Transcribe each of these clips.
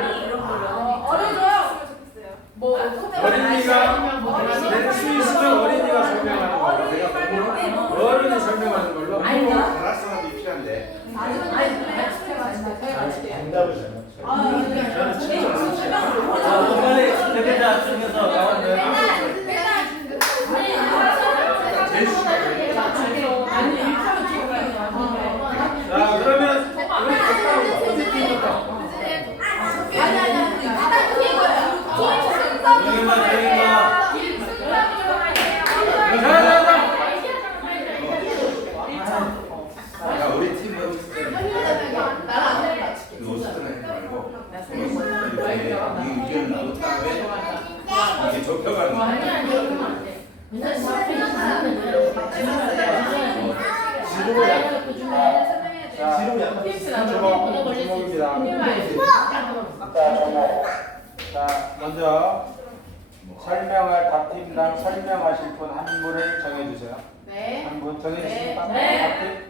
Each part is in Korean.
이런 걸로. 어려져요. 뭐 어린이가 낼수 있으면 어린이가 설명하는 걸로 내가 공부를 어른이 설명하는 걸로 아니, 내가- 다락성함이 필요한데. 아니, 정답을 잘 아, 맞춰요. 저는 진짜 못 자, 맞춰요. 또 빨리 대표자 중에서 나왔는데 자 그러면 우리 각각 어디 팀부터? 여기만 저기만 자자자. 야, 우리 팀은 그 오스트는 하지 말고 이렇게 이 의견을 나눈 다음에 좁혀가는 거야. 지루고 약. 자, 주먹, 주먹입니다. 자, 주먹. 자, 먼저 설명할 각 팀당 설명하실 분 한 분을 정해주세요. 한 분 정해주십니까? 네.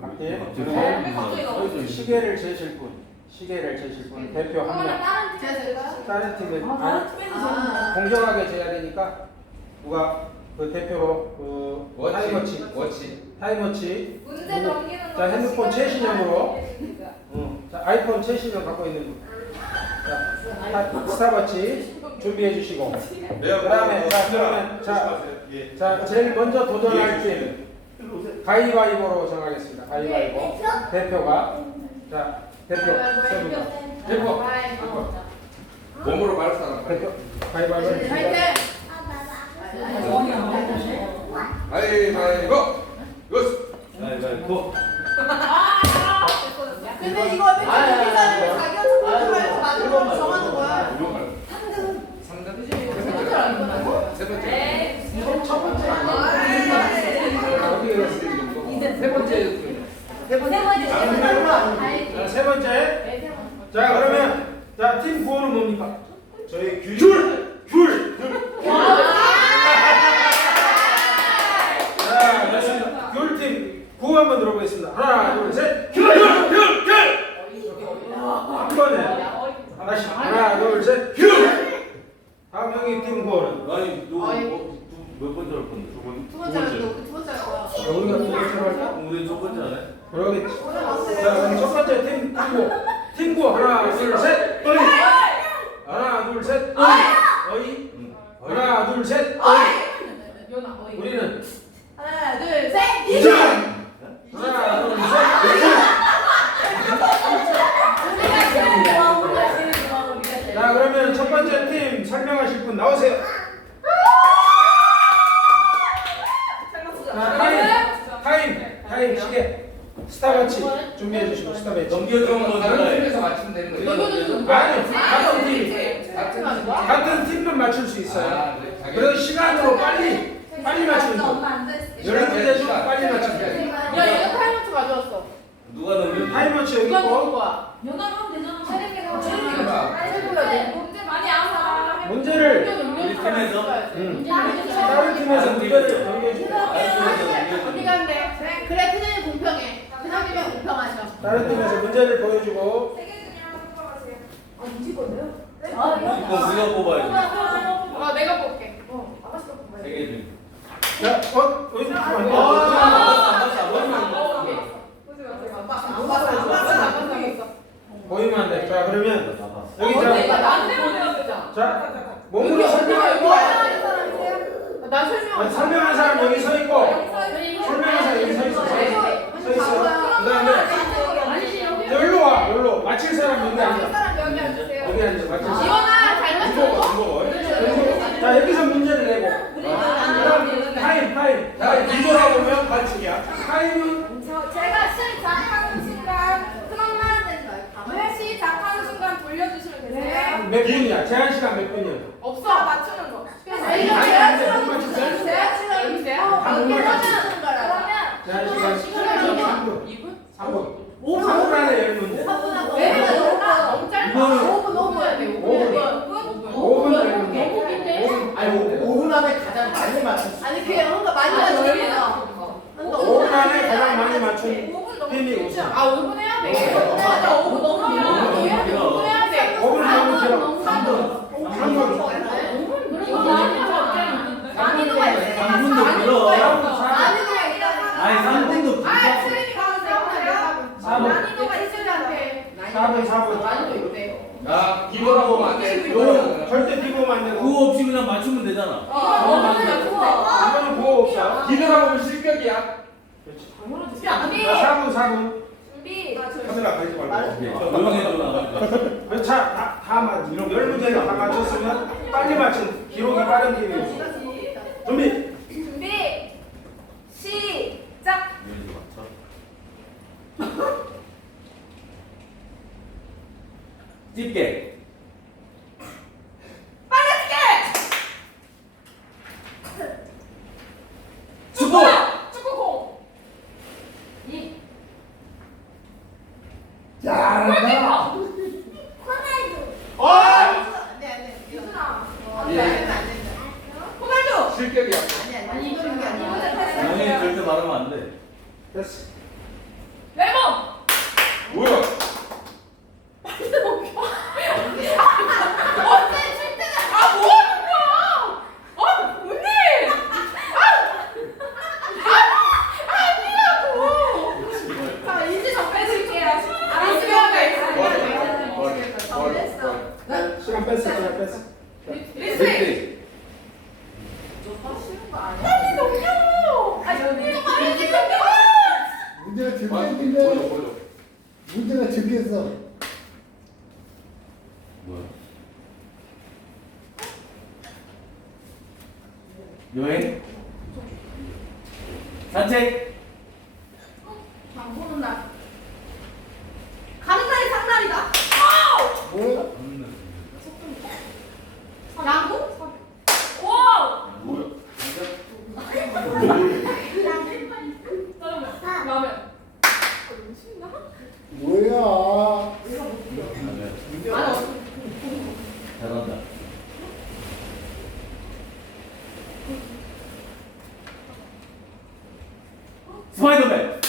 각 팀. 각 팀. 그리고 시계를 재실 분, 시계를 재실 분 대표 한 명. 다른 팀은 아니, 공정하게 재야 되니까 누가 그 대표로 그 타이머치, 워치. 타이머치. 문제 넘기는 자 핸드폰 최신형으로. 응. 자 아이폰 최신형 갖고 있는 분. 자 타- 스타워치 준비해 주시고. 그 다음에 자 그러면 자, 예. 자 제일 먼저 도전할 팀 가위바위보로 정하겠습니다. 가위바위보 대표가 자 대표 세분 대표 몸으로 말할 사람. 대표 가위바위보 가위바위보. 굿. 가위바위보 근데 이거 맨 처음에 회사는 자기가 첫 번째 말해서 맞는 걸 정하는 거야. 이거 말고. 상담. 세 번째. 어떻게 됐습니까? 세 번째. 자, 세 번째. 자, 그러면 자, 팀 구호는 뭡니까? 저희 귤. 귤! 귤! 자, 됐습니다. 귤팀 구호 한번 들어보겠습니다. 하나, 둘, 셋. 귤! 귤! 귤! 귤! 한 번에. 다시 하나, 둘, 셋. 귤! 다음 형이 팀 구호는? 아니 너몇 번째 할 건데? 두 번? 두 번째 할 거야. 두 번째 할 거야. 자, 우리가 두 번째로 할까? 우리 첫 번째 안 해? 그러겠지. 자, 그럼 첫 번째 팀 구호. 팀 구호 하나, 둘, 셋. 어이! 하나, 둘, 셋. 어이! 어이! 하나, 둘, 셋. 어이! 우리는 하나, 둘, 셋. 이전! 하나, 둘, 셋. 자, 그러면 첫 번째 팀 설명하실 분 나오세요. 자, 타임, 타임, 타임 시계. 스타워치 준비해 주시고 스타워치. 넘겨주면 먼저 해 팀에서 맞추면 되는 거죠? 아니, 같은 팀. 같은 팀만 맞출 수 있어요. 아, 그래. 자기- 그래서 시간으로 빨리 빨리 맞추는 거. 열두 개중 빨리 맞추는 거. 야, 이거 타이머치 가져왔어. 누가 넘겨? 타이머치 여기 누가 있고 먹은 거야? 문제 많이 안 사. 문제를 우리 팀에서? 음, 다른 팀에서 문제를 넘겨주고 언니가 한대. 그래, 그냥 공평해. 그냥이면 공평하죠. 다른 팀에서 문제를 보여주고 아, 이거 우리가 뽑아야지 어, 내가 볼게. 세개 중. 자, 어, 어디 팀 아, 아니야? 안 봤어, 안 봤어, 안 봤어. 보이면 안 돼. 자, 그러면 여기 이거 자. 자, 몸으로 설명할 이거 거. 하는 사람 있어요? 나 설명. 아니, 설명한 사람 여기 서 있고 설명한 사람 여기 서 있어. 서 있어. 그다음에 저 일로 와, 일로. 맞힐 사람 여기 앉아. 사람 여기 앉으세요. 여기 앉아. 맞힐 사람. 지원아, 잘 맞춰. 자, 여기서 문제를 내고. 타임, 타임. 자, 뒤돌아보면 반칙이야. 타임은 제가 시작하는 순간 그만 된다. 왜 시작하는 순간 돌려주시면 되세요? 몇 분이야? 제한 시간 몇 분이야? 없어 맞추는 거. 그래서 아니, 이거 아니, 제가 아니 5분 안에 가장 많이 맞춘 아니 그게 뭔가 많이 맞추네요. 5분 안에 가장 많이 맞춘 핀이 아 5분 해야 돼. 맞아 5분 너무 길어. 5분 해야 돼. 5분 너무 길어. 3분. 3분. 5분 그런 거 아니야. 난이도가 있으니까 삼분도 길어. 난이도가 있다. 아니 3분도 길어. 아 수림이 가서 생각해요. 난이도가 있으면 안 돼. 4분 4분. 난이도 있대요. 야 이거라고 하면 안 돼. 그냥 맞추면 되잖아. 이거는 보호 없어. 니네가 보면 실격이야. 자, 사분 사분. 카메라 가지 말고. 요령에 나가니까. 자, 다, 다 맞. 열 문제 다 맞췄으면 빨리 맞춘 기록이 빠른 기록이. 준비. Chả. 보여줘, 보여줘. 문제가 증기했어. 뭐야? 여행? velho.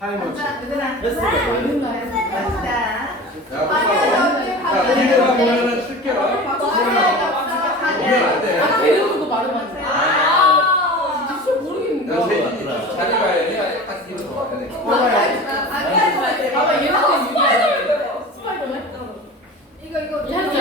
할머니. 야, 무서워. 야, 니네가 보면은 시켜라. 보면 안 돼. 야, 배우는 거 말하면 안 돼. 아, 진짜 모르겠는데. 세진이 좀 자리 봐야 돼. 약간 뒤로 가야 돼. 봐봐, 얘한테 얘기해. 스파이더맨? 이거, 이거. 얘한테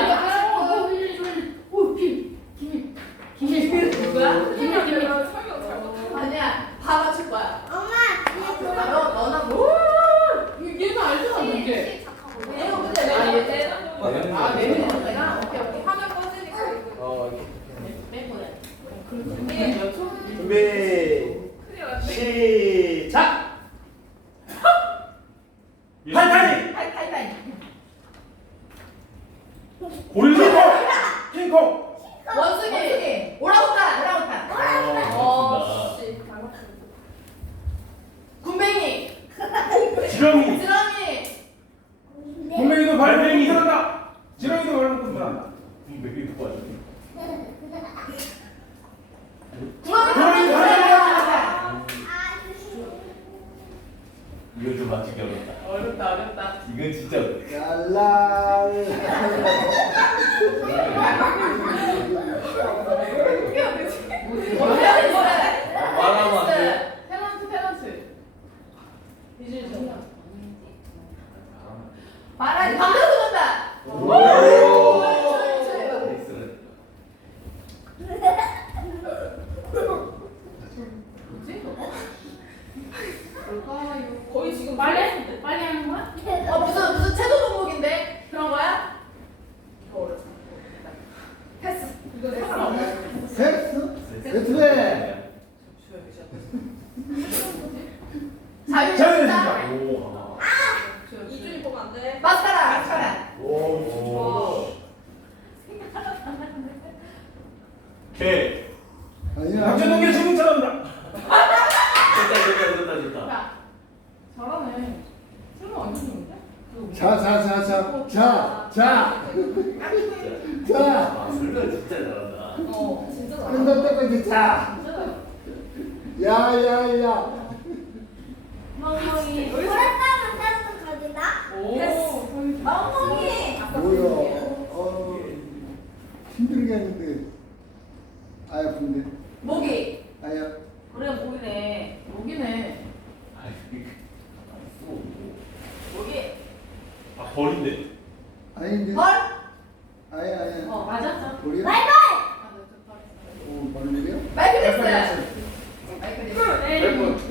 왜 이거 하지? 도라미 도라미 이거 좀 맞추기 어렵다. 어렵다 어렵다. 이건 진짜 어렵다. 랄라. 어떻게 해야 되지? 뭐야 뭐야? 말하면 안 돼. 테런트 테런트. 이준 정답. 말하지 방금 죽었다. 됐다 됐다. 잘하네. 설마 완전 좋은데? 자, 자, 자, 자, 자, 자, 자. 아, 설명 진짜 잘한다. 어, 진짜 잘한다. 끝날 때까지 자. 진짜 잘한다. 야, 야, 야. 멍멍이. 오, 멍멍이. 뭐야.